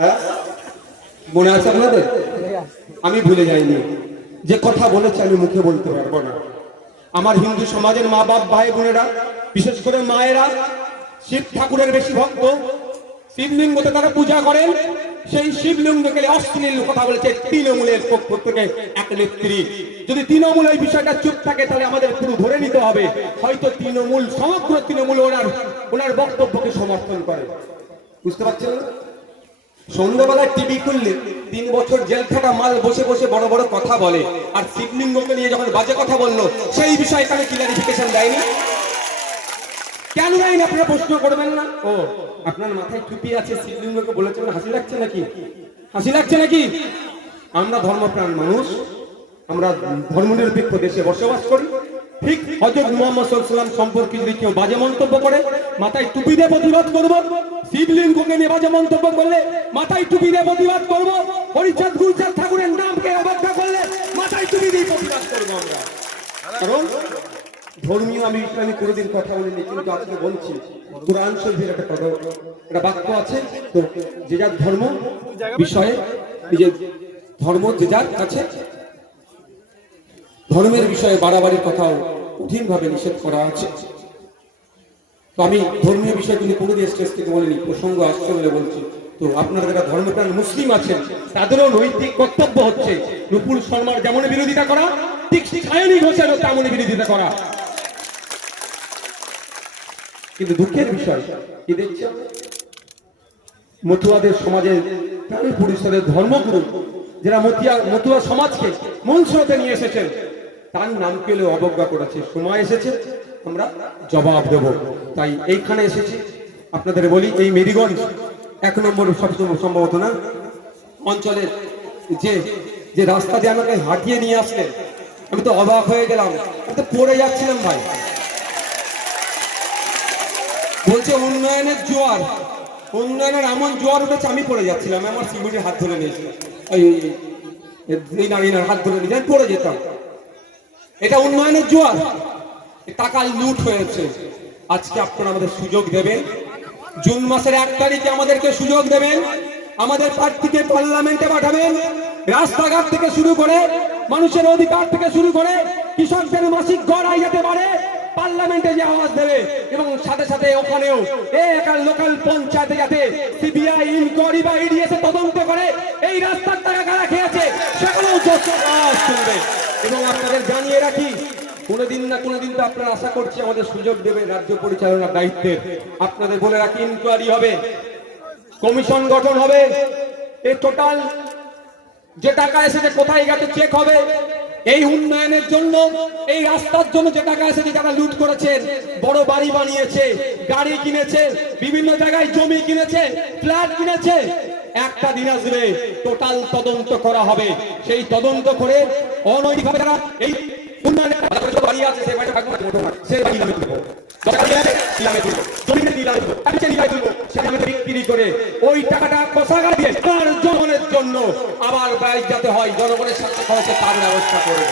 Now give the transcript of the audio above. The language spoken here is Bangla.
হ্যাঁ মনে আছে আপনাদের? আমি ভুলে যাইনি, যে কথা বলেছে আমি মুখে বলতে পারবো না। আমার হিন্দু সমাজের মা বাপ ভাই বোনেরা, বিশেষ করে মায়েরা শিব ঠাকুরের বেশি ভক্ত, শিবলিঙ্গতে তারা পূজা করেন। সেই শিবলিঙ্গকে অশ্লীল কথা বলেছে তৃণমূলের পক্ষ থেকে এক নেত্রী। যদি তৃণমূল এই বিষয়টা চুপ থাকে তাহলে আমাদের পুরো ধরে নিতে হবে হয়তো তৃণমূল, সমগ্র তৃণমূল ওনার বক্তব্যকে সমর্থন করে। বুঝতে পারছেন না? সন্ধ্যাবেলায় টিভি খুললে 3 বছর জেল খাটা মাল বসে বসে বড় বড় কথা বলে, আর শিবলিঙ্গকে নিয়ে যখন বাজে কথা বললো সেই বিষয়ে তাহলে ক্লিয়ারিফিকেশন দেয়নি। কেন দেয়নি আপনারা প্রশ্ন করবেন না? ও আপনার মাথায় টুপি আছে, শিবলিঙ্গকে বলেছেন, হাসি লাগছে নাকি? হাসি লাগছে নাকি? আমরা ধর্মপ্রাণ মানুষ, আমরা ধর্মনিরপেক্ষ দেশে বসবাস করি। ঠিক হযরত মুহাম্মদ সাল্লাল্লাহু আলাইহি ওয়াসাল্লাম সম্পর্কে যদি কেউ বাজে মন্তব্য করে মাথায় টুপি দিয়ে প্রতিবাদ করব। শিবলিঙ্গকে নিয়ে বাজে মন্তব্য করলে মাথায় টুপি দিয়ে প্রতিবাদ করব। হরিচাঁদ গুলজার ঠাকুরের নামকে অবজ্ঞা করলে মাথায় টুপি দিয়ে প্রতিবাদ করব আমরা। কারণ ধর্মীয় আমি ইসলামী কোনোদিন কথা বলিনি, কিন্তু আজকে বলছি। কুরআন শরীফের একটা কথা, একটা বাক্য আছে, তো যে যার ধর্ম বিষয়ে নিজের ধর্ম যে যার কাছে ধর্মের বিষয়ে বাড়াবাড়ির কথাও কঠিনভাবে নিষেধ করা আছে। তো আমি ধর্মীয় বিষয়গুলি কোনোদিন স্টেজ থেকে বলিনি, প্রসঙ্গ আসছে বলে বলছি। তো আপনারা যারা ধর্মপ্রাণ মুসলিম আছেন তাদেরও নৈতিক কর্তব্য হচ্ছে নুপুর শর্মার যেমন বিরোধিতা করা, ঠিক সায়নী ঘোষেরও তেমনই বিরোধিতা করা। কিন্তু দুঃখের বিষয় কি দেখছেন, মতুয়াদের সমাজের প্রাণ পরিষদের ধর্মগুরু যারা মতুয়া সমাজকে মূল স্রোতে নিয়ে এসেছেন তার নাম পেলে অবজ্ঞা করেছে। সময় এসেছে আমরা জবাব দেব। তাই এইখানে এসেছি। আপনাদের বলি, এই মেরিগঞ্জ 1 নম্বর সবসময় সম্ভবত না অঞ্চলের যে রাস্তা দিয়ে আমাকে হাঁটিয়ে নিয়ে আসলেন, আমি তো অবাক হয়ে গেলাম। আমি তো পড়ে যাচ্ছিলাম ভাই। বলছে উন্নয়নের জোয়ার, উন্নয়নের এমন জোয়ার উঠেছে আমি পড়ে যাচ্ছিলাম। আমার সিকিউরিটির হাত ধরে নিয়েছিল, হাত ধরে নিয়ে পড়ে যেতাম। এটা উন্নয়নের জোয়ার, টাকা লুট হয়েছে। আজকে আপনারা আমাদের সুযোগ দেবেন, জুন মাসের 1 তারিখে আমাদেরকে সুযোগ দেবেন, আমাদের প্রার্থীকে পার্লামেন্টে পাঠাবেন। রাস্তাঘাট থেকে শুরু করে মানুষের অধিকার থেকে শুরু করে কৃষকদের মাসিক গড় আয় যেতে পারে পার্লামেন্টে যে আওয়াজ দেবে, এবং সাথে সাথে ওখানেও লোকাল পঞ্চায়েতে যাতে সিবিআই ইনকোয়ারি বা ইডি এসে তদন্ত করে এই রাস্তার টাকা কারা খেয়েছে সেগুলোও আওয়াজ তুলবে। এবং আপনাদের জানিয়ে রাখি, কোনোদিন না কোনোদিন তো আপনারা আশা করছি আমাদের সুযোগ দেবে রাজ্য পরিচালনার দায়িত্বের। আপনাদের বলে রাখি, ইনকোয়ারি হবে, কমিশন গঠন হবে, এই টোটাল যে টাকা এসেছে কোথায় গেছে চেক হবে। এই উন্নয়নের জন্য, এই রাস্তার জন্য যে টাকা এসেছে, যারা লুট করেছেন, বড় বাড়ি বানিয়েছে, গাড়ি কিনেছে, বিভিন্ন জায়গায় জমি কিনেছে, ফ্ল্যাট কিনেছে, একটা দিন আসবে টোটাল তদন্ত করা হবে। সেই তদন্ত করে অনৈতিকভাবে যারা এই উন্নয়নের বাড়ি আছে সে বাড়ি থাকবে সে বাড়ি নামে তুলবো, বিক্রি করে ওই টাকাটা কোষাগার দিয়ে জনগণের জন্য আবার ব্যয় যাতে হয়, জনগণের সাথে খরচে তার ব্যবস্থা করবে।